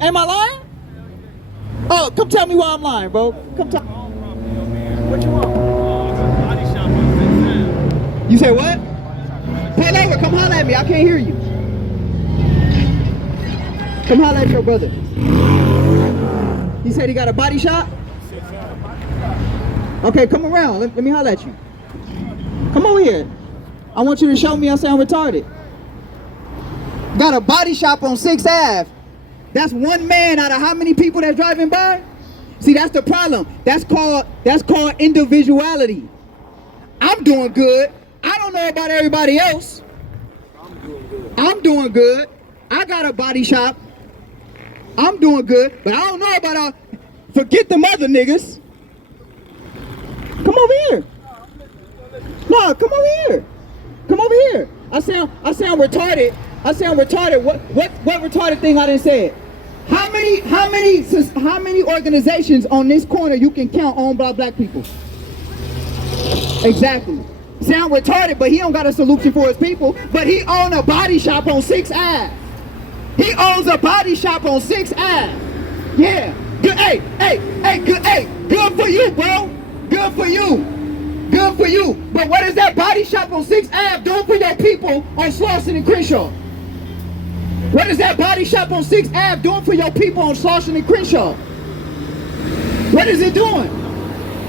Am I lying? Oh, come tell me why I'm lying, bro. Come tell me. What you want? Body shop on 6th. You say what? Pull over, come holler at me. I can't hear you. Come holler at your brother. He said he got a body shop? Okay, come around. Let me holler at you. Come over here. I want you to show me I sound retarded. Got a body shop on 6th Ave. That's one man out of how many people that's driving by? See, that's the problem. That's called individuality. I'm doing good. I don't know about everybody else. I'm doing good. I got a body shop. I'm doing good, but I don't know about all. Forget them other niggas. Come over here. No, come over here. Come over here. I sound retarded. I sound retarded. What retarded thing I didn't say? How many organizations on this corner you can count owned by black people? Exactly. Sound retarded, but he don't got a solution for his people. But he own a body shop on 6th Ave. He owns a body shop on 6th Ave. Yeah. Good. Hey. Good for you, bro. Good for you. Good for you. But what is that body shop on 6th Ave doing for your people on Slauson and Crenshaw? What is that body shop on 6th Ave doing for your people on Slauson and Crenshaw? What is it doing?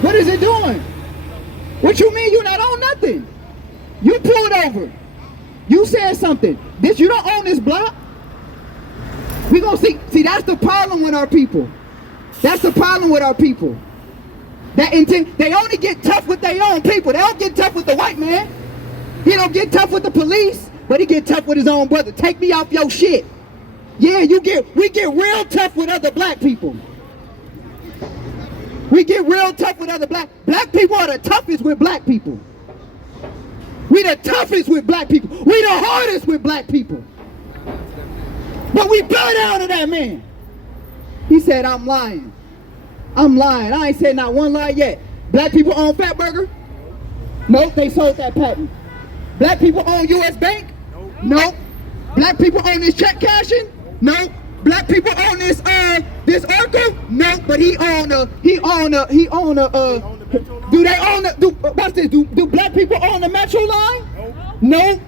What is it doing? What you mean you not on nothing? You pulled over. You said something. Bitch, you don't own this block. We gonna see that's the problem with our people. That's the problem with our people. They only get tough with their own people. They don't get tough with the white man. He don't get tough with the police, but he get tough with his own brother. Take me off your shit. Yeah, we get real tough with other black people. We get real tough with other black people are the toughest with black people. We the toughest with black people. We the hardest with black people. But we bow down to that man. He said, I'm lying. I'm lying. I ain't said not one lie yet. Black people own Fatburger? Nope, they sold that patent. Black people own US Bank? Nope. Black people own this check cashing? Nope. Black people own this Urkel? Nope. But he own a do they own the what's this? Do black people own the Metro line? Nope.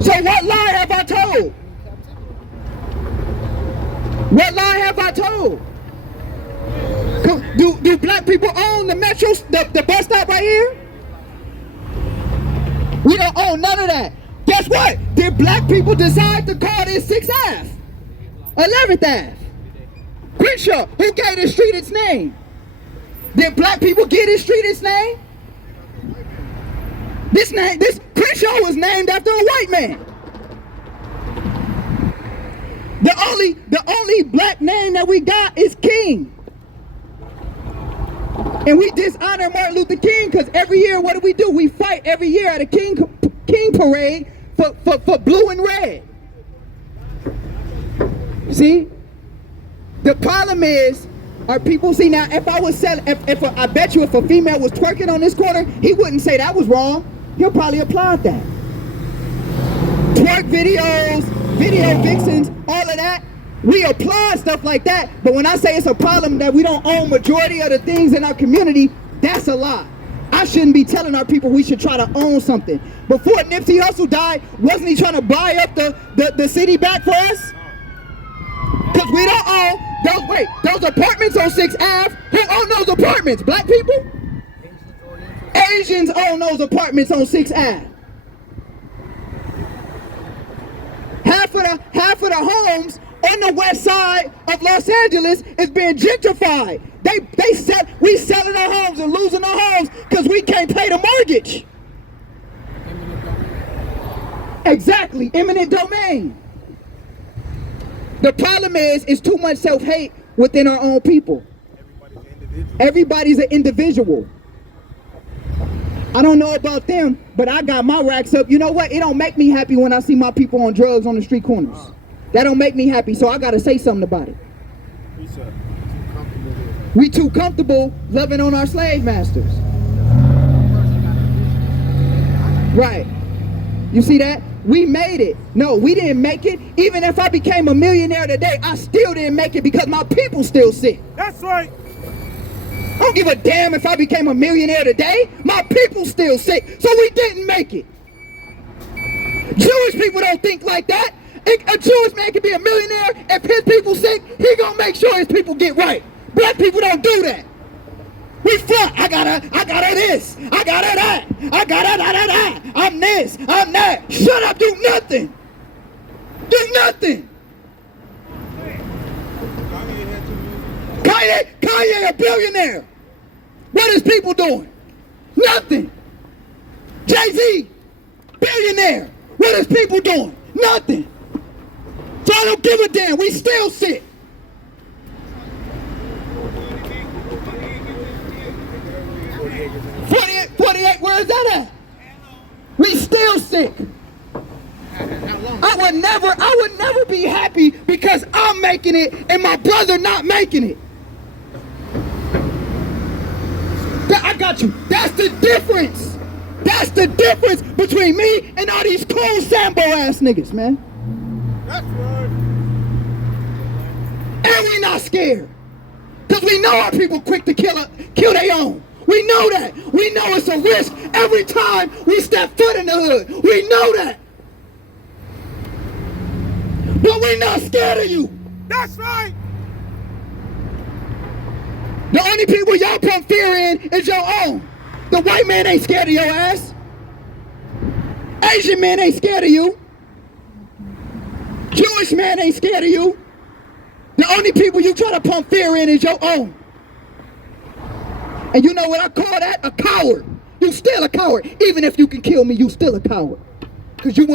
So what lie have I told? What lie have I told? Do black people own the Metro, the bus stop right here? We don't own none of that. Guess what? Did black people decide to call this 6th Ave? 11th Ave? Crenshaw, who gave the street its name? Did black people give this street its name? This Crenshaw was named after a white man. The only black name that we got is King. And we dishonor Martin Luther King because every year, what do? We fight every year at a King parade for blue and red. See? The problem is, our people see now, if I was selling, I bet you if a female was twerking on this corner, he wouldn't say that was wrong. He'll probably applaud that. Twerk videos, video vixens, all of that. We applaud stuff like that, but when I say it's a problem that we don't own majority of the things in our community, that's a lie. I shouldn't be telling our people we should try to own something. Before Nipsey Hussle died, wasn't he trying to buy up the city back for us? Because we don't own those apartments on 6th Ave. Who own those apartments? Black people? Asians own those apartments on 6th Ave. Half of the homes on the west side of Los Angeles is being gentrified. We selling our homes and losing our homes because we can't pay the mortgage. Exactly, eminent domain. The problem is, it's too much self-hate within our own people. Everybody's an individual. I don't know about them, but I got my racks up. You know what? It don't make me happy when I see my people on drugs on the street corners. That don't make me happy, so I gotta say something about it. We too comfortable loving on our slave masters. Right. You see that? we made it. No, we didn't make it. Even if I became a millionaire today, I still didn't make it because my people still sick. That's right. I don't give a damn if I became a millionaire today. My people still sick. So we didn't make it. Jewish people don't think like that. A Jewish man can be a millionaire. If his people sick, he gonna make sure his people get right. Black people don't do that. We front. I gotta this. I gotta that. I gotta da. I'm this. I'm that. Shut up. Do nothing. Do nothing. Kanye a billionaire. What is people doing? Nothing. Jay-Z, billionaire. What is people doing? Nothing. So I don't give a damn. We still sick. 48, where is that at? We still sick. I would never be happy because I'm making it and my brother not making it. I got you. That's the difference. That's the difference between me and all these cool Sambo ass niggas, man. That's right. And we not scared. Because we know our people quick to kill their own. We know that. We know it's a risk every time we step foot in the hood. We know that. But we're not scared of you. That's right. The only people y'all put fear in is your own. The white man ain't scared of your ass. Asian man ain't scared of you. Jewish man ain't scared of you. The only people you try to pump fear in is your own. And you know what I call that? A coward. You still a coward. Even if you can kill me, you still a coward. Because you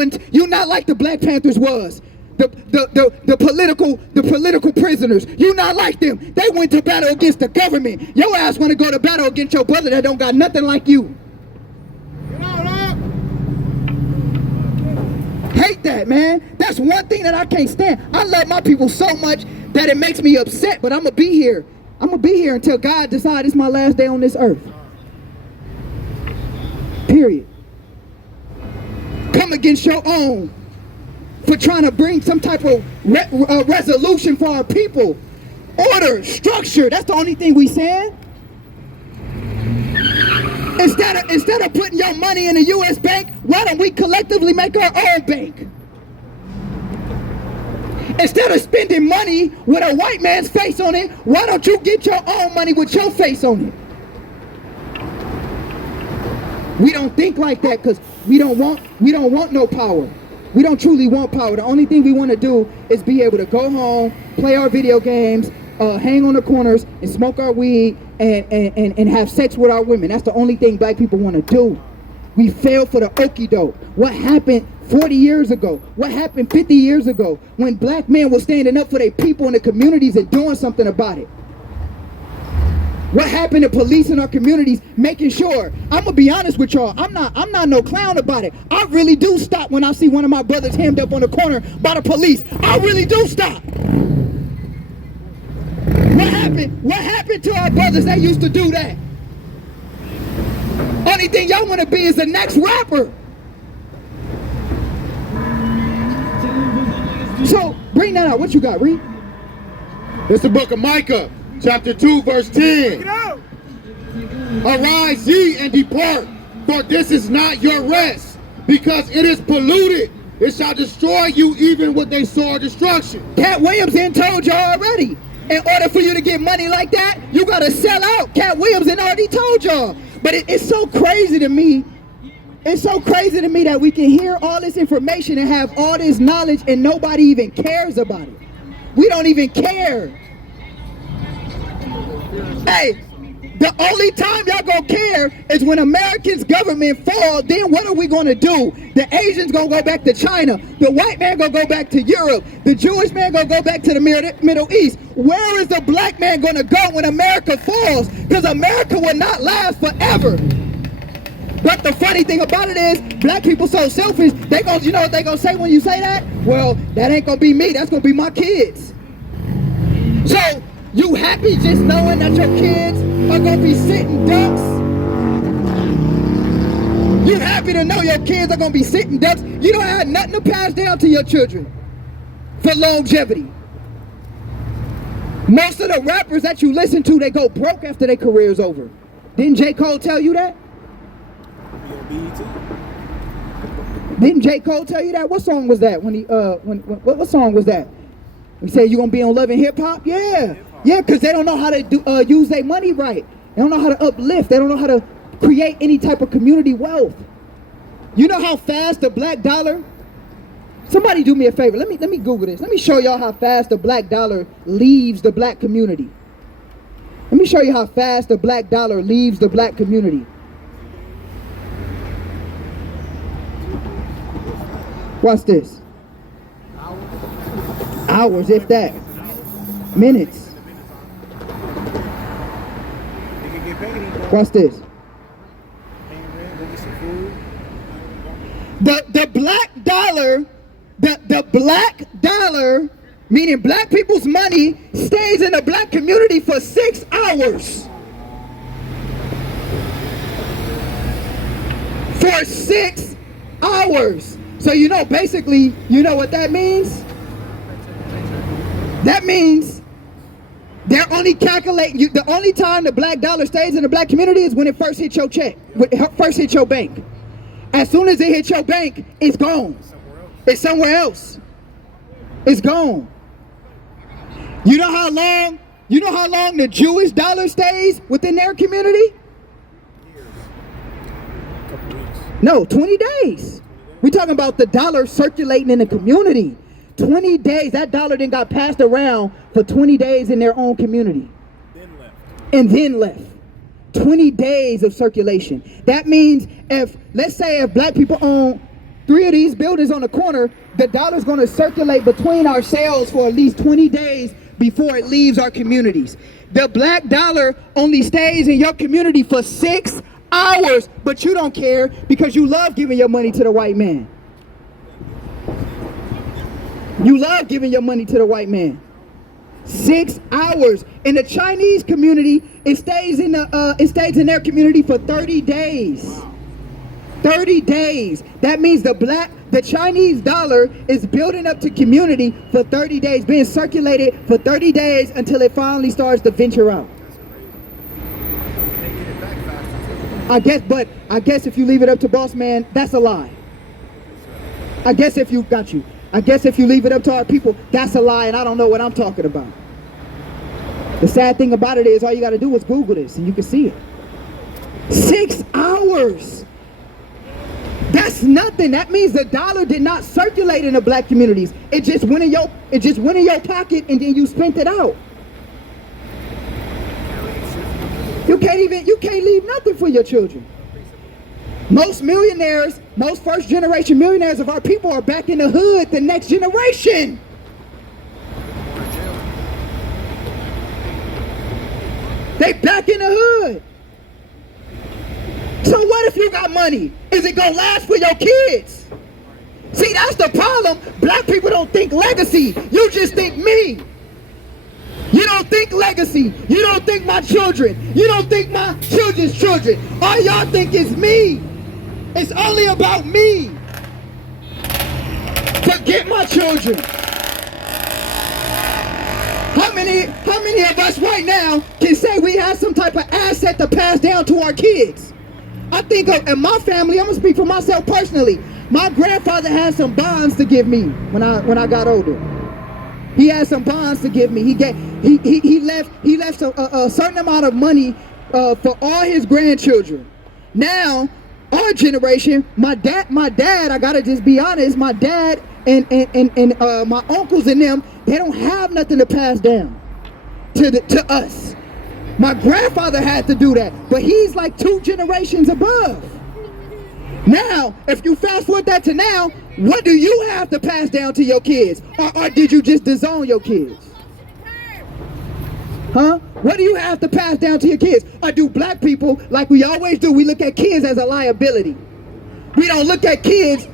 not like the Black Panthers was. The political prisoners. You not like them. They went to battle against the government. Your ass want to go to battle against your brother that don't got nothing like you. Get out, up. Hate that, man. That's one thing that I can't stand. I love my people so much that it makes me upset, but I'm going to be here. I'm going to be here until God decides it's my last day on this earth. Period. Come against your own for trying to bring some type of resolution for our people. Order, structure, that's the only thing we saying. Instead of putting your money in a U.S. bank, why don't we collectively make our own bank? Instead of spending money with a white man's face on it, why don't you get your own money with your face on it? We don't think like that because we don't want no power. We don't truly want power. The only thing we want to do is be able to go home, play our video games, hang on the corners, and smoke our weed, and have sex with our women. That's the only thing black people want to do. We fell for the okie doke. What happened 40 years ago? What happened 50 years ago when black men were standing up for their people in the communities and doing something about it? What happened to police in our communities making sure? I'm gonna be honest with y'all. I'm not no clown about it. I really do stop when I see one of my brothers hemmed up on the corner by the police. I really do stop. What happened? What happened to our brothers that used to do that? Only thing y'all want to be is the next rapper. So bring that out. What you got, Reed? It's the book of Micah, chapter 2, verse 10. Get out. Arise ye and depart, for this is not your rest, because it is polluted. It shall destroy you even with a sore destruction. Cat Williams done told y'all already. In order for you to get money like that, you gotta sell out. Cat Williams done already told y'all. But it's so crazy to me. It's so crazy to me that we can hear all this information and have all this knowledge and nobody even cares about it. We don't even care. Hey, the only time y'all gonna care is when Americans' government fall. Then what are we gonna do? The Asians gonna go back to China. The white man gonna go back to Europe. The Jewish man gonna go back to the Middle East. Where is the black man gonna go when America falls? Because America will not last forever. But the funny thing about it is, black people so selfish. They gonna, you know what they gonna say when you say that? Well, that ain't gonna be me. That's gonna be my kids. So you happy just knowing that your kids are gonna be sitting ducks? You happy to know your kids are gonna be sitting ducks. You don't have nothing to pass down to your children for longevity. Most of the rappers that you listen to, they go broke after their career's over. Didn't J. Cole tell you that? Didn't J. Cole tell you that? What song was that? What song was that? He said you gonna be on Love and Hip Hop? Yeah, yeah, because they don't know how to use their money right. They don't know how to uplift. They don't know how to create any type of community wealth. You know how fast the black dollar? Somebody do me a favor. Let me Google this. Let me show y'all how fast the black dollar leaves the black community. Let me show you how fast the black dollar leaves the black community. Watch this. Hours, if that. Minutes. Watch this. The black dollar, the black dollar, meaning black people's money, stays in the black community for 6 hours. For 6 hours. So you know, basically, you know what that means? That means they're only calculating, the only time the black dollar stays in the black community is when it first hits your check, when it first hits your bank. As soon as it hits your bank, it's gone. It's somewhere else. It's gone. You know how long the Jewish dollar stays within their community? No, 20 days. We're talking about the dollar circulating in the community. 20 days, that dollar then got passed around for 20 days in their own community. And then left. 20 days of circulation. That means let's say if black people own 3 of these buildings on the corner, the dollar's gonna circulate between ourselves for at least 20 days before it leaves our communities. The black dollar only stays in your community for 6 hours, but you don't care because you love giving your money to the white man. You love giving your money to the white man. 6 hours. In the Chinese community, it stays in their community for 30 days. 30 days. That means the Chinese dollar is building up to community for 30 days, being circulated for 30 days until it finally starts to venture out. I guess if you leave it up to boss man, that's a lie. I guess if you leave it up to our people, that's a lie, and I don't know what I'm talking about. The sad thing about it is all you got to do is Google this and you can see it. 6 hours. That's nothing. That means the dollar did not circulate in the black communities. It just went in your pocket and then you spent it out. You can't leave nothing for your children. Most millionaires, most first generation millionaires of our people are back in the hood the next generation. They back in the hood. So what if you got money? Is it gonna last for your kids? See, that's the problem. Black people don't think legacy. You just think me. You don't think legacy. You don't think my children. You don't think my children's children. All y'all think is me. It's only about me. Forget my children. How many of us right now can say we have some type of asset to pass down to our kids? I think in my family, I'm gonna speak for myself personally. My grandfather had some bonds to give me when I got older. He had some bonds to give me. He left a certain amount of money for all his grandchildren. Now, our generation, my dad, I gotta just be honest, my dad and my uncles and them, they don't have nothing to pass down to us. My grandfather had to do that, but he's like 2 generations above. Now, if you fast forward that to now, what do you have to pass down to your kids? Or did you just disown your kids? Huh? What do you have to pass down to your kids? Or do black people, like we always do, we look at kids as a liability. We don't look at kids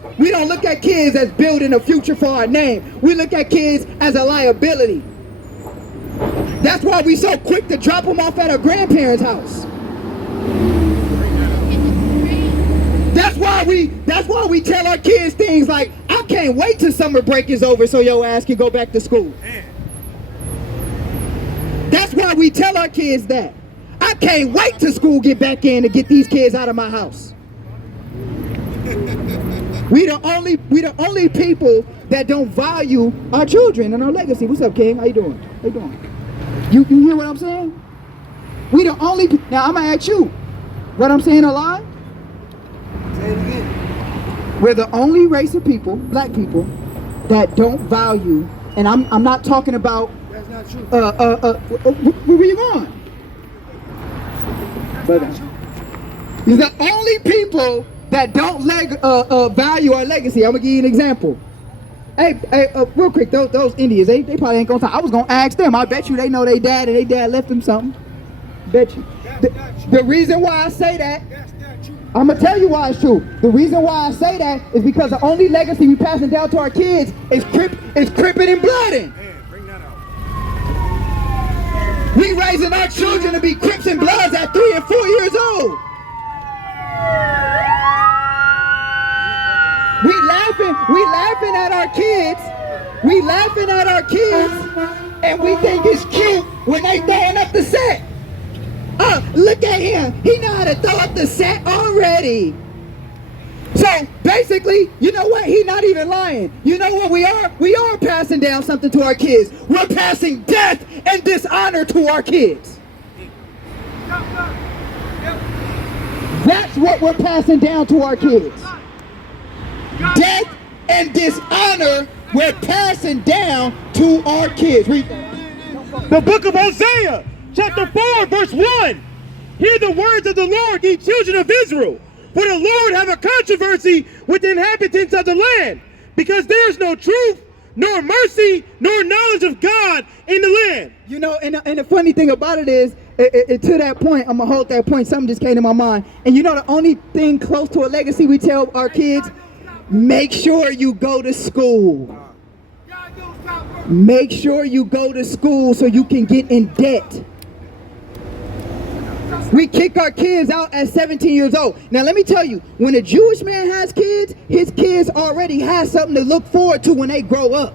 as building a future for our name. We look at kids as a liability. That's why we so quick to drop them off at our grandparents' house. That's why we tell our kids things like, I can't wait till summer break is over so your ass can go back to school. That's why we tell our kids that. I can't wait till school get back in to get these kids out of my house. We the only people that don't value our children and our legacy. What's up, King? How you doing? How you doing? You hear what I'm saying? We the only. Now I'm gonna ask you, what I'm saying a lie? Say it again. We're the only race of people, black people, that don't value. And I'm not talking about. That's not true. Where you going? You're the only people that don't value our legacy. I'm gonna give you an example. Hey, real quick, those Indians, they probably ain't gonna talk. I was gonna ask them. I bet you they know they dad and they dad left them something. Bet you. The reason why I say that, I'm gonna tell you why it's true. The reason why I say that is because the only legacy we passing down to our kids is cripping and blooding. Bring that out. We raising our children to be Crips and Bloods at 3 and 4 years old. We laughing at our kids. We laughing at our kids, and we think it's cute when they throwing up the set. Oh, look at him. He know how to throw up the set already. So basically, you know what? He's not even lying. You know what we are? We are passing down something to our kids. We're passing death and dishonor to our kids. That's what we're passing down to our kids. Death and dishonor we're passing down to our kids. Read that. The book of Hosea, chapter 4, verse 1. Hear the words of the Lord, ye children of Israel. For the Lord have a controversy with the inhabitants of the land, because there is no truth, nor mercy, nor knowledge of God in the land. You know, and the funny thing about it is, to that point, I'm going to hold that point, something just came to my mind. And you know the only thing close to a legacy we tell our kids, make sure you go to school. Make sure you go to school so you can get in debt. We kick our kids out at 17 years old. Now let me tell you, when a Jewish man has kids, his kids already have something to look forward to when they grow up.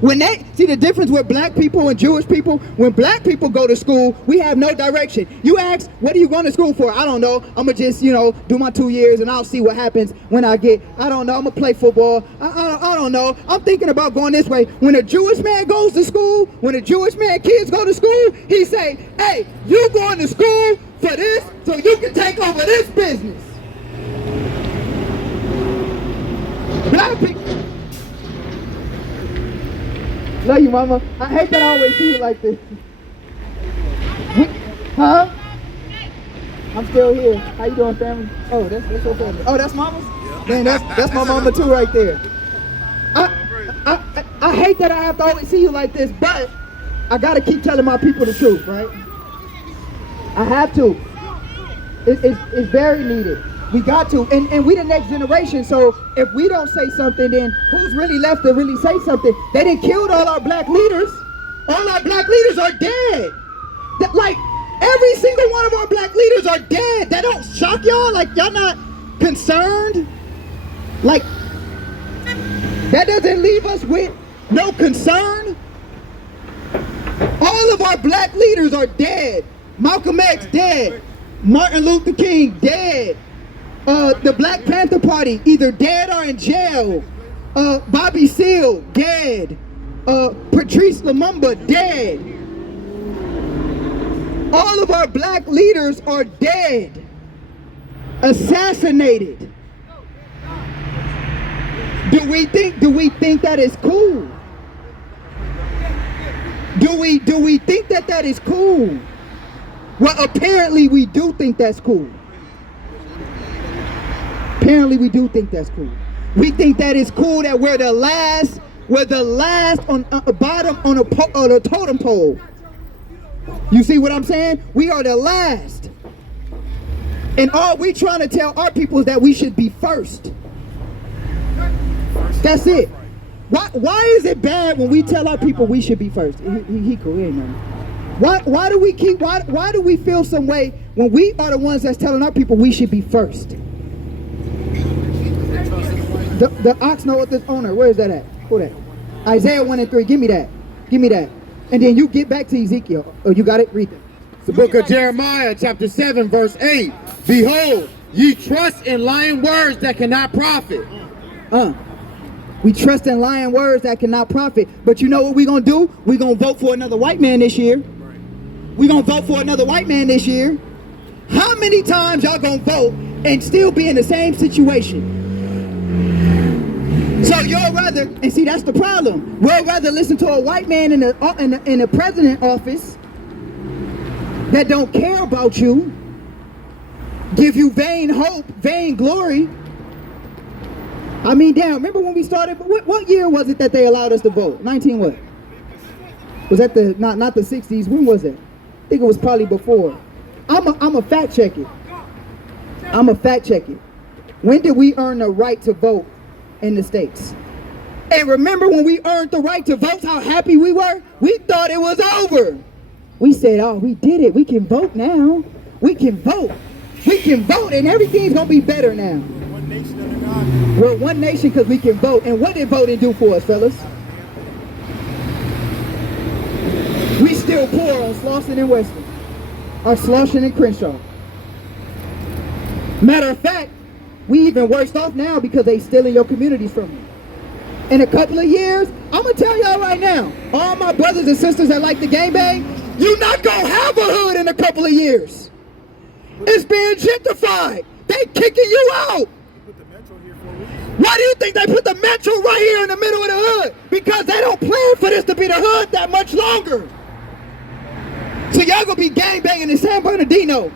When they see the difference with black people and Jewish people, when black people go to school, we have no direction. You ask, what are you going to school for? I don't know. I'm going to just, do my 2 years and I'll see what happens when I don't know. I'm going to play football. I don't know. I'm thinking about going this way. When a Jewish man goes to school, when a Jewish man kids go to school, he say, hey, you going to school for this so you can take over this business. Black people. Love you, mama. I hate that I always see you like this. Huh? I'm still here. How you doing, family? Oh, that's your family. Oh, that's mama's? Man, that's my mama too right there. I hate that I have to always see you like this, but I gotta keep telling my people the truth, right? I have to. It's very needed. We got to, and we the next generation, so if we don't say something, then who's really left to really say something? They done killed all our black leaders. All our black leaders are dead. Like, every single one of our black leaders are dead. That don't shock y'all? Like, y'all not concerned? Like, that doesn't leave us with no concern? All of our black leaders are dead. Malcolm X, dead. Martin Luther King, dead. The Black Panther Party, either dead or in jail. Bobby Seale, dead. Patrice Lumumba, dead. All of our black leaders are dead. Assassinated. Do we think that is cool? Do we think that is cool? Well, apparently we do think that's cool. Apparently we do think that's cool. We think that it's cool that we're the last on bottom on the totem pole. You see what I'm saying? We are the last. And all we trying to tell our people is that we should be first. That's it. Why is it bad when we tell our people we should be first? He cool, he ain't nothing. Why do we feel some way when we are the ones that's telling our people we should be first? The ox know what this owner. Where is that at? Who that? Isaiah 1 and 3. Give me that. Give me that. And then you get back to Ezekiel. Oh, you got it? Read it. The book of Jeremiah, chapter 7, verse 8. Behold, ye trust in lying words that cannot profit. We trust in lying words that cannot profit. But you know what we're going to do? We're going to vote for another white man this year. We're going to vote for another white man this year. How many times y'all going to vote and still be in the same situation? So you'll rather, and see that's the problem. We'll rather listen to a white man in the president office that don't care about you, give you vain hope, vain glory. I mean, damn, remember when we started, what year was it that they allowed us to vote? 19 what? Was that the, not the 60s, when was it? I think it was probably before. I'm a fact check it. I'm a fact check it. When did we earn the right to vote in the States? And remember when we earned the right to vote, how happy we were? We thought it was over. We said, oh, we did it. We can vote now. We can vote. We can vote and everything's going to be better now. One nation under God. We're one nation because we can vote. And what did voting do for us, fellas? We still poor on Slauson and Weston. Or Slauson and Crenshaw. Matter of fact, we even worse off now because they stealing your communities from you. In a couple of years, I'm going to tell y'all right now, all my brothers and sisters that like the gangbang, you're not going to have a hood in a couple of years. It's being gentrified. They kicking you out. Put the metro here for a reason. Why do you think they put the metro right here in the middle of the hood? Because they don't plan for this to be the hood that much longer. So y'all going to be gangbanging in San Bernardino.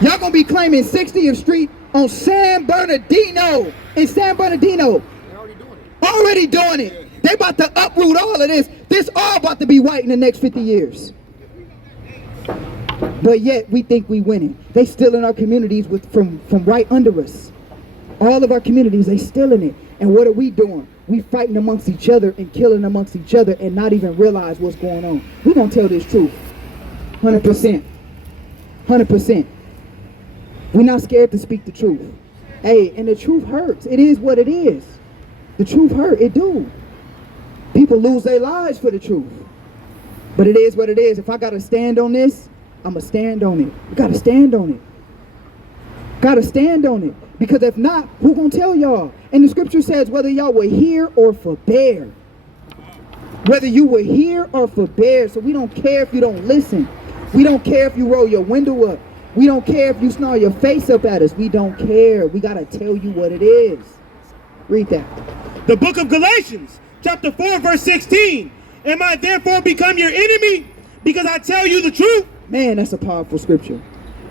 Y'all going to be claiming 60th Street on San Bernardino. In San Bernardino. They're already doing it. Already doing it. They about to uproot all of this. This all about to be white in the next 50 years. But yet we think we winning. They stealing our communities from right under us. All of our communities, they stealing it. And what are we doing? We fighting amongst each other and killing amongst each other and not even realize what's going on. We're going to tell this truth. 100%. 100%. We're not scared to speak the truth. Hey, and the truth hurts. It is what it is. The truth hurt. It do. People lose their lives for the truth. But it is what it is. If I got to stand on this, I'm going to stand on it. You got to stand on it. Got to stand on it. Because if not, who going to tell y'all? And the scripture says whether y'all will hear or forbear. Whether you will hear or forbear. So we don't care if you don't listen. We don't care if you roll your window up. We don't care if you snarl your face up at us. We don't care. We got to tell you what it is. Read that. The book of Galatians, chapter 4, verse 16. Am I therefore become your enemy because I tell you the truth? Man, that's a powerful scripture.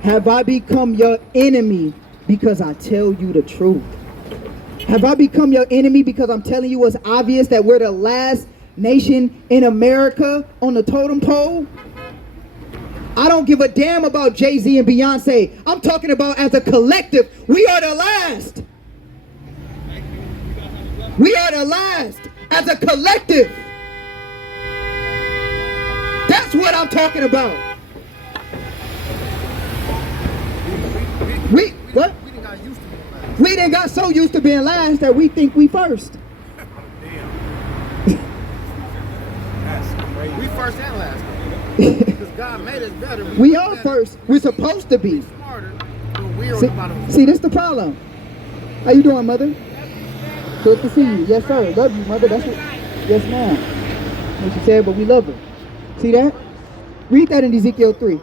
Have I become your enemy because I tell you the truth? Have I become your enemy because I'm telling you it's obvious that we're the last nation in America on the totem pole? I don't give a damn about Jay-Z and Beyonce. I'm talking about as a collective. We are the last. We are the last as a collective. That's what I'm talking about. What? We done got so used to being last that we think we first. We first and last. Because God made us better. We are first. We're supposed to be. Smarter, but we're on the bottom. See, this the problem. How you doing, mother? Good to see you. Yes, sir. Love you, mother. That's what. Yes, ma'am. What she said, but we love her. See that? Read that in Ezekiel 3.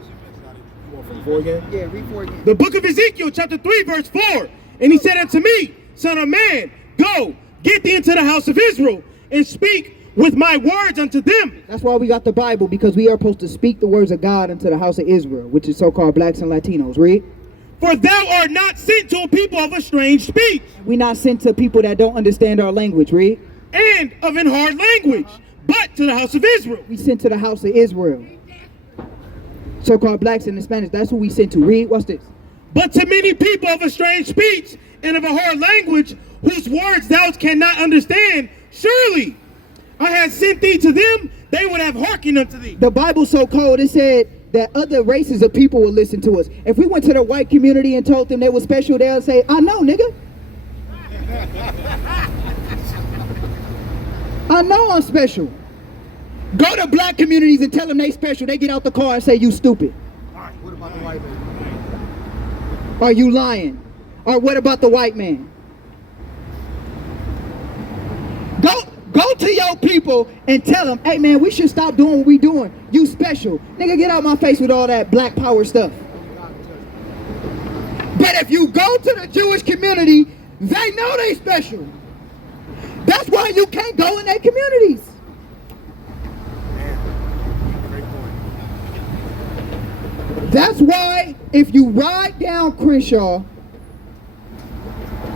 From 4 again? Yeah, read 4 again. The book of Ezekiel, chapter 3, verse 4. And he said unto me, Son of man, go, get thee into the house of Israel, and speak with my words unto them. That's why we got the Bible, because we are supposed to speak the words of God unto the house of Israel, which is so-called blacks and Latinos. Read. For thou art not sent to a people of a strange speech, We're not sent to people that don't understand our language. Read. and of an hard language, but to the house of Israel. We sent to the house of Israel. So-called blacks and Hispanics, that's who we sent to. Read. What's this? But to many people of a strange speech and of a hard language, whose words thou cannot understand, surely I had sent thee to them, they would have hearkened unto thee. The Bible's so cold, it said that other races of people will listen to us. If we went to the white community and told them they were special, they'll say, I know, nigga. I know I'm special. Go to black communities and tell them they special. They get out the car and say you stupid. What about the white man? Are you lying? Or what about the white man? Go to your people and tell them, hey man, we should stop doing what we doing. You special. Nigga, get out my face with all that black power stuff. But if you go to the Jewish community, they know they special. That's why you can't go in their communities. Great point. That's why if you ride down Crenshaw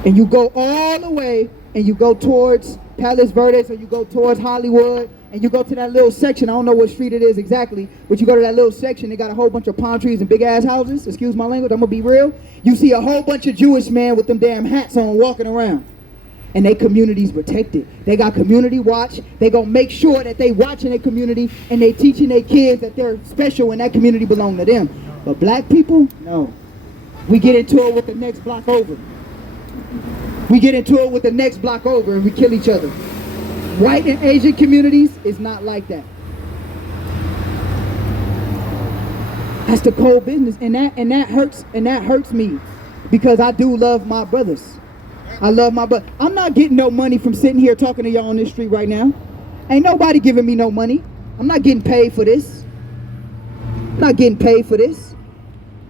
and you go all the way and you go towards Palos Verdes or you go towards Hollywood and you go to that little section, I don't know what street it is exactly, but you go to that little section, they got a whole bunch of palm trees and big ass houses, excuse my language, I'm gonna be real. You see a whole bunch of Jewish men with them damn hats on walking around. And their community's protected. They got community watch. They gonna make sure that they watching their community and they teaching their kids that they're special and that community belong to them. But black people, no. We get into it with the next block over. We get into it with the next block over and we kill each other. White and Asian communities is not like that. That's the cold business, and that hurts me because I do love my brothers. I love my brother. I'm not getting no money from sitting here talking to y'all on this street right now. Ain't nobody giving me no money. I'm not getting paid for this. I'm not getting paid for this.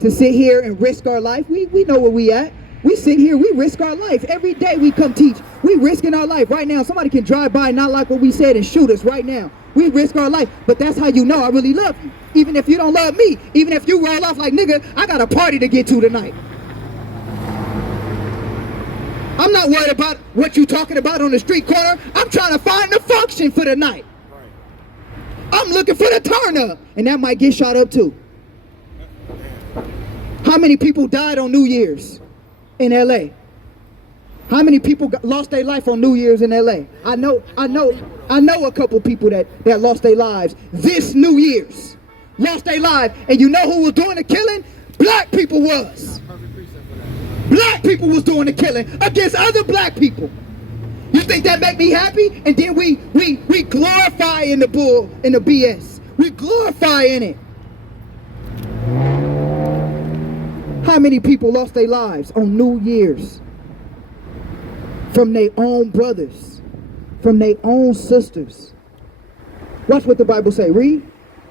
To sit here and risk our life. We know where we at. We sit here, we risk our life. Every day we come teach. We risking our life. Right now, somebody can drive by, not like what we said, and shoot us right now. We risk our life. But that's how you know I really love you. Even if you don't love me. Even if you roll off like, nigga, I got a party to get to tonight. I'm not worried about what you talking about on the street corner. I'm trying to find the function for the night. I'm looking for the turn up. And that might get shot up too. How many people died on New Year's in LA? How many people lost their life on New Year's in LA? I know a couple people that lost their lives this New Year's. Lost their lives. And you know who was doing the killing? Black people was. Black people was doing the killing against other black people. You think that make me happy? And then we glorify in the bull, in the BS. We glorify in it. How many people lost their lives on New Year's? From their own brothers, from their own sisters. Watch what the Bible say. Read.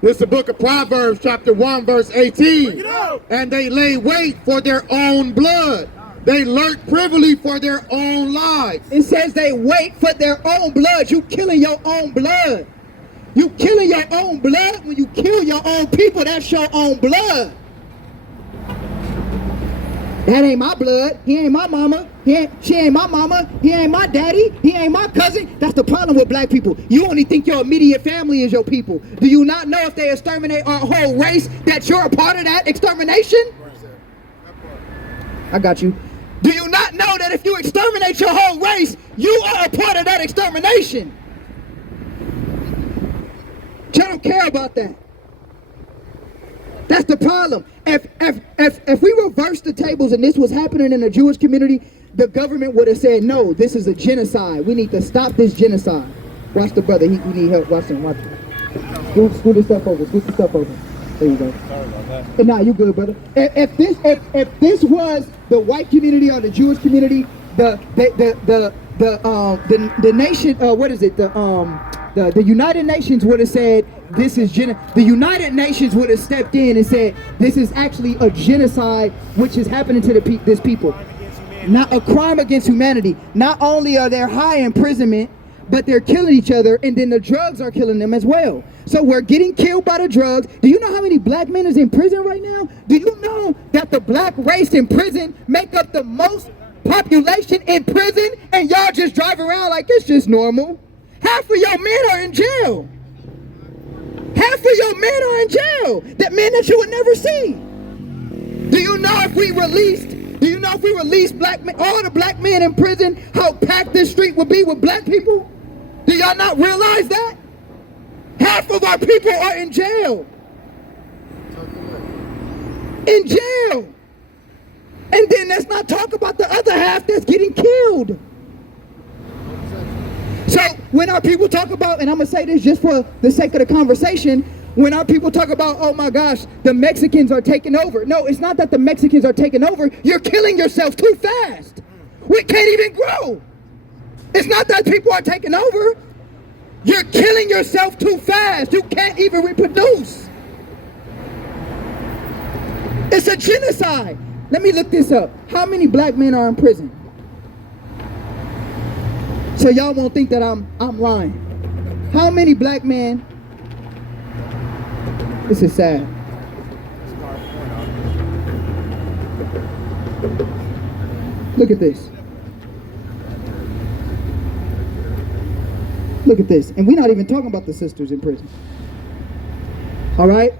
This is the book of Proverbs, chapter 1, verse 18. And they lay wait for their own blood. They lurk privily for their own lives. It says they wait for their own blood. You killing your own blood. You killing your own blood. When you kill your own people, that's your own blood. That ain't my blood. He ain't my mama. She ain't my mama. He ain't my daddy. He ain't my cousin. That's the problem with black people. You only think your immediate family is your people. Do you not know if they exterminate our whole race that you're a part of that extermination? I got you. Do you not know that if you exterminate your whole race, you are a part of that extermination? I don't care about that. That's the problem. If we reverse the tables and this was happening in the Jewish community, the government would have said, no, this is a genocide. We need to stop this genocide. Watch the brother. We need help. Watch him. Watch him. Scoot this stuff over. Scoot the stuff over. There you go. Sorry about that. Nah, you good, brother. If this was the white community or the Jewish community, the nation, what is it? The United Nations would have said this is the United Nations would have stepped in and said this is actually a genocide which is happening to this people. Not a crime against humanity. Not only are there high imprisonment, but they're killing each other, and then the drugs are killing them as well. So we're getting killed by the drugs. Do you know how many black men is in prison right now? Do you know that the black race in prison make up the most population in prison, and y'all just drive around like it's just normal? Half of your men are in jail. Half of your men are in jail. That men that you would never see. Do you know if we released black men, all the black men in prison, how packed this street would be with black people? Do y'all not realize that? Half of our people are in jail. In jail. And then let's not talk about the other half that's getting killed. So when our people talk about, and I'm gonna say this just for the sake of the conversation, when our people talk about, oh my gosh, the Mexicans are taking over. No, it's not that the Mexicans are taking over. You're killing yourself too fast. We can't even grow. It's not that people are taking over. You're killing yourself too fast. You can't even reproduce. It's a genocide. Let me look this up. How many black men are in prison? So y'all won't think that I'm lying. How many black men? This is sad. Look at this. Look at this. And we're not even talking about the sisters in prison. All right?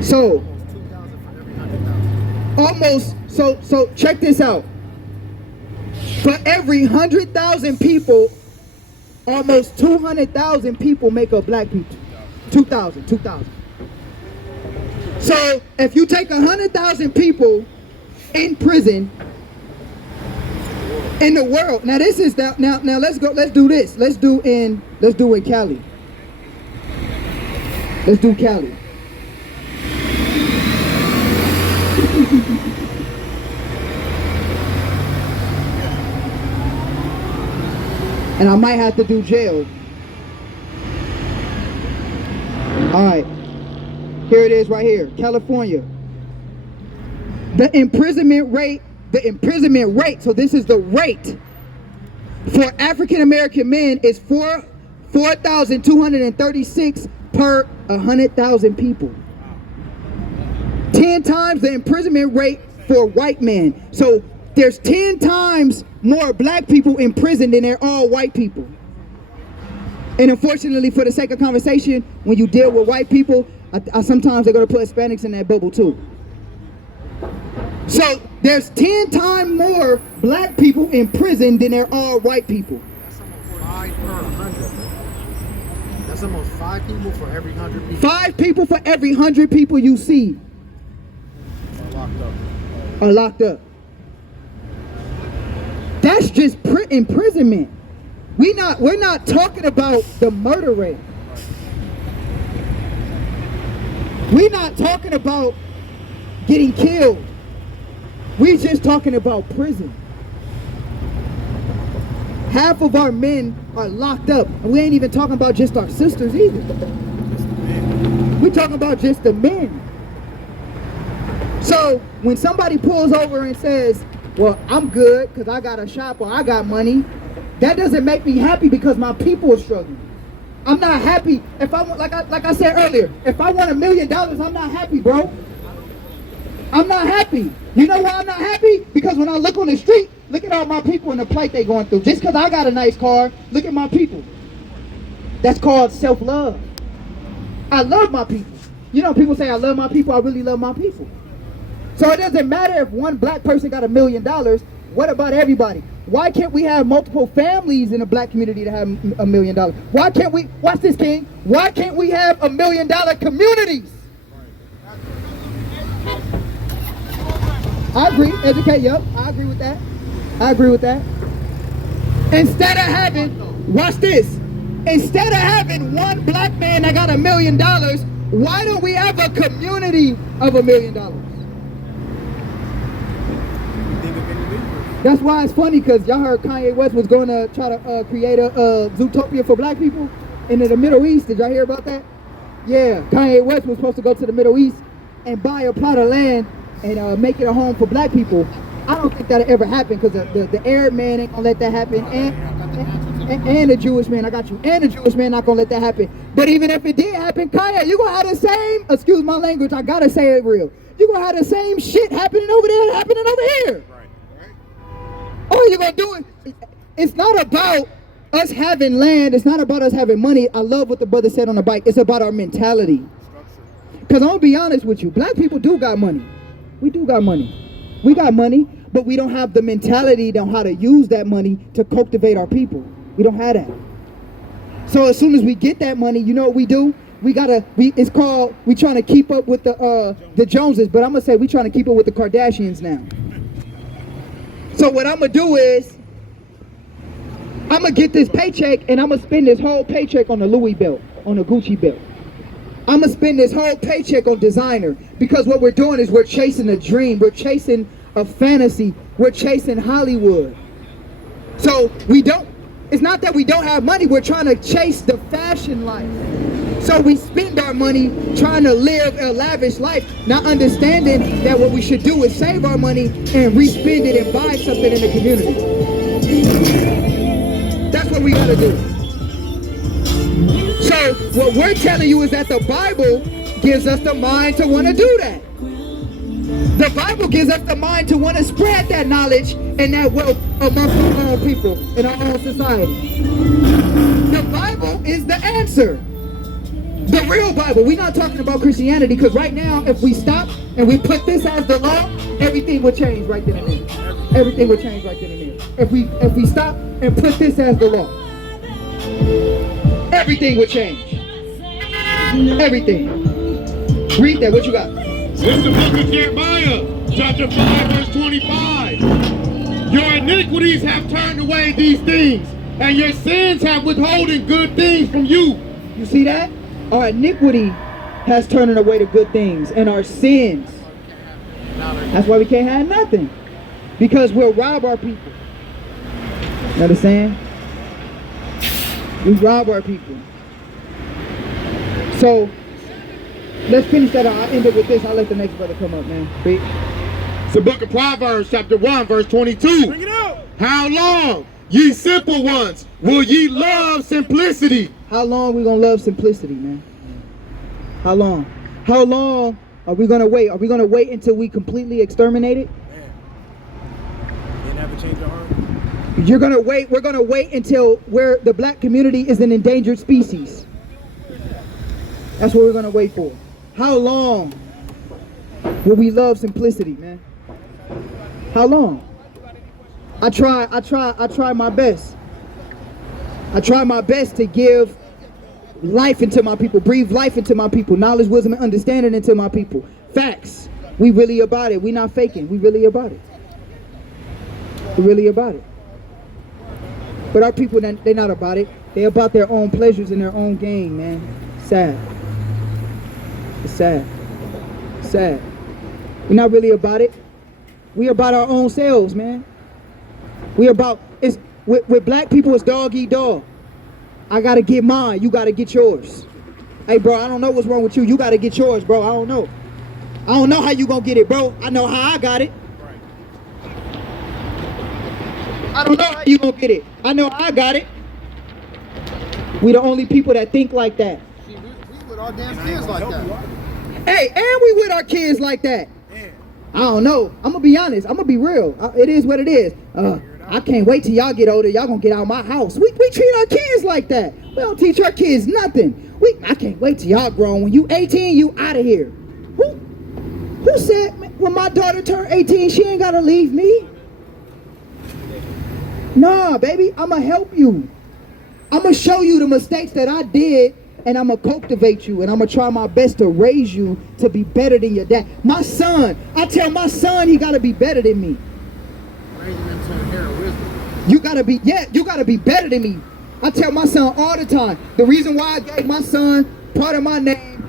So, so check this out. For every 100,000 people, almost 200,000 people make up black people. 2,000. So if you take 100,000 people in prison in the world, now this is now let's do this. Let's do in Cali. Let's do Cali. And I might have to do jail. All right, here it is right here, California. The imprisonment rate, so this is the rate for African American men is 4,236 per 100,000 people. 10 times the imprisonment rate for white men. So there's 10 times more black people in prison than there are white people. And unfortunately, for the sake of conversation, when you deal with white people, I sometimes they're going to put Hispanics in that bubble too. So there's 10 times more black people in prison than there are white people. That's almost 5 per 100. That's almost 5 people for every 100 people. 5 people for every 100 people you see are locked up. That's just imprisonment. We're not talking about the murder rate. We're not talking about getting killed. We're just talking about prison. Half of our men are locked up. And we ain't even talking about just our sisters either. We're talking about just the men. So when somebody pulls over and says, well, I'm good because I got a shop or I got money, that doesn't make me happy because my people are struggling. I'm not happy if I want, like I said earlier, if I want $1 million, I'm not happy, bro. I'm not happy. You know why I'm not happy? Because when I look on the street, look at all my people and the plight they going through. Just because I got a nice car, look at my people. That's called self-love. I love my people. You know, people say I love my people. I really love my people. So it doesn't matter if one black person got $1 million. What about everybody? Why can't we have multiple families in the black community to have $1 million? Why can't we, watch this, King, why can't we have $1 million communities? I agree, educate, yep, I agree with that. I agree with that. Instead of having, watch this, instead of having one black man that got $1 million, why don't we have a community of $1 million? That's why it's funny, because y'all heard Kanye West was going to try to create a Zootopia for black people in the Middle East. Did y'all hear about that? Yeah, Kanye West was supposed to go to the Middle East and buy a plot of land and make it a home for black people. I don't think that'll ever happen, because the Arab man ain't gonna let that happen, and the Jewish man, I got you, and the Jewish man not gonna let that happen. But even if it did happen, Kanye, you gonna have the same, excuse my language, I gotta say it real, you gonna have the same shit happening over there happening over here. All you're gonna do is, it's not about us having land, it's not about us having money. I love what the brother said on the bike. It's about our mentality. Because I'm gonna be honest with you, black people do got money. We do got money. We got money, but we don't have the mentality on how to use that money to cultivate our people. We don't have that. So as soon as we get that money, you know what we do? We trying to keep up with the Joneses, but I'm gonna say we trying to keep up with the Kardashians now. So what I'm gonna do is, I'm gonna get this paycheck and I'm gonna spend this whole paycheck on a Louis belt, on a Gucci belt. I'm gonna spend this whole paycheck on designer, because what we're doing is we're chasing a dream, we're chasing a fantasy, we're chasing Hollywood. So it's not that we don't have money, we're trying to chase the fashion life. So we spend our money trying to live a lavish life, not understanding that what we should do is save our money and re-spend it and buy something in the community. That's what we gotta do. So what we're telling you is that the Bible gives us the mind to want to do that. The Bible gives us the mind to want to spread that knowledge and that wealth amongst our own people in our own society. The Bible is the answer. The real Bible. We're not talking about Christianity, because right now, if we stop and we put this as the law, everything will change right then and there. Everything will change right then and there. If we stop and put this as the law, everything will change. Everything. Read that. What you got? It's the book of Jeremiah, chapter 5, verse 25. Your iniquities have turned away these things, and your sins have withholden good things from you. You see that? Our iniquity has turned away the good things, and our sins. That's why we can't have nothing, because we'll rob our people. You understand? We rob our people. So let's finish that. I'll end it with this. I'll let the next brother come up, man. Read. It's the book of Proverbs, chapter 1, verse 22. Bring it out. How long, ye simple ones, will ye love simplicity? How long we gonna love simplicity, man? How long? How long are we gonna wait? Are we gonna wait until we completely exterminate it? They never change their heart. You're gonna wait. We're gonna wait until where the black community is an endangered species. That's what we're gonna wait for. How long will we love simplicity, man? How long? I try my best. I try my best to give life into my people, breathe life into my people, knowledge, wisdom, and understanding into my people. Facts. We really about it. We not faking. We really about it. We really about it. But our people, they're not about it. They're about their own pleasures and their own gain, man. Sad. It's sad. Sad. We're not really about it. We about our own selves, man. We about, with black people, it's dog eat dog. I gotta get mine, you gotta get yours. Hey bro, I don't know what's wrong with you. You gotta get yours, bro. I don't know. I don't know how you gonna get it, bro. I know how I got it. I don't know how you gonna get it. I know I got it. We the only people that think like that. See, we with our damn kids like that. Hey, and we with our kids like that. I don't know. I'm gonna be honest. I'm gonna be real. It is what it is. I can't wait till y'all get older. Y'all gonna get out of my house. We treat our kids like that. We don't teach our kids nothing. I can't wait till y'all grown. When you 18, you out of here. Who said when my daughter turned 18, she ain't gotta leave me? Nah, baby, I'ma help you. I'ma show you the mistakes that I did, and I'ma cultivate you, and I'ma try my best to raise you to be better than your dad. My son, I tell my son he gotta be better than me. Raising them to inherit wisdom. You gotta be better than me. I tell my son all the time, the reason why I gave my son part of my name,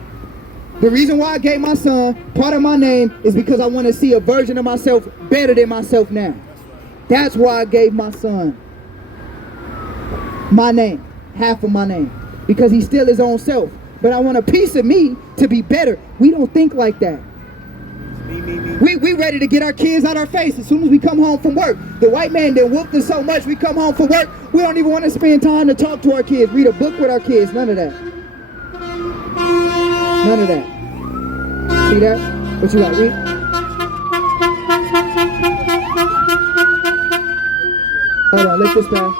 is because I want to see a version of myself better than myself now. That's why I gave my son my name, half of my name, because he's still his own self. But I want a piece of me to be better. We don't think like that. We ready to get our kids out our face as soon as we come home from work. The white man done whooped us so much, we come home from work, we don't even want to spend time to talk to our kids, read a book with our kids, none of that. None of that. See that? What you got, read? Hold on, let this pass.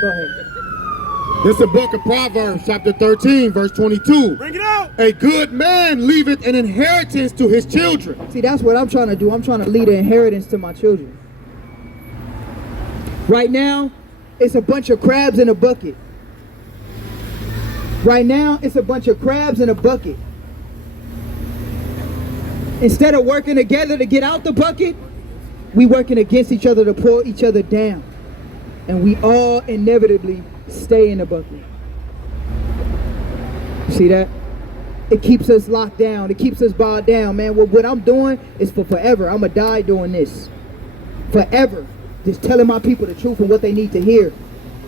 Go ahead. This is the book of Proverbs, chapter 13, verse 22. Bring it out. A good man leaveth an inheritance to his children. See, that's what I'm trying to do. I'm trying to leave an inheritance to my children. Right now, it's a bunch of crabs in a bucket. Right now, it's a bunch of crabs in a bucket. Instead of working together to get out the bucket, We working against each other to pull each other down. And we all inevitably stay in the bucket. You see that? It keeps us locked down. It keeps us bowed down, man. What I'm doing is for forever. I'm going to die doing this. Forever. Just telling my people the truth and what they need to hear.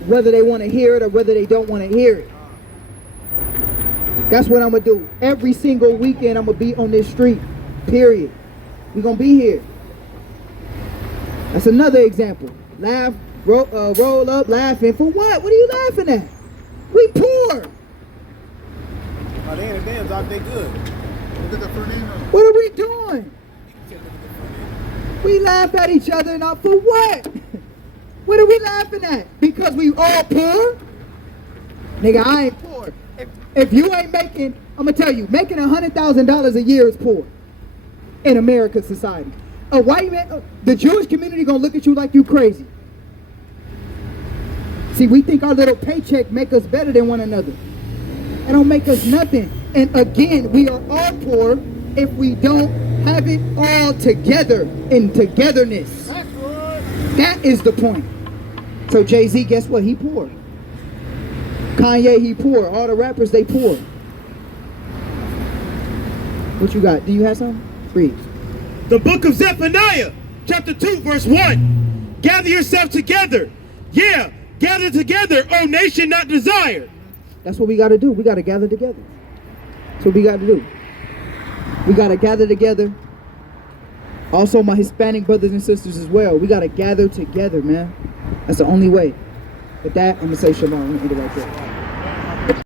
Whether they want to hear it or whether they don't want to hear it. That's what I'm going to do. Every single weekend I'm going to be on this street. Period. We're going to be here. That's another example. Laugh, roll up, laughing. For what? What are you laughing at? We poor. Oh, they ain't a damn dog, they good. Look at the Fernando. What are we doing? We laugh at each other now for what? What are we laughing at? Because we all poor? Nigga, I ain't poor. If you ain't making, I'm gonna tell you, making $100,000 a year is poor in American society. A white man, the Jewish community gonna look at you like you crazy. See, we think our little paycheck make us better than one another. It don't make us nothing. And again, we are all poor if we don't have it all together in togetherness. That is the point. So Jay-Z, guess what? He poor. Kanye, he poor. All the rappers, they poor. What you got? Do you have something? Read. The book of Zephaniah, chapter 2, verse 1. Gather yourself together. Yeah, gather together, O nation not desired. That's what we got to do. We got to gather together. That's what we got to do. We got to gather together. Also, my Hispanic brothers and sisters as well. We got to gather together, man. That's the only way. With that, I'm going to say shalom. I'm going to end it right there.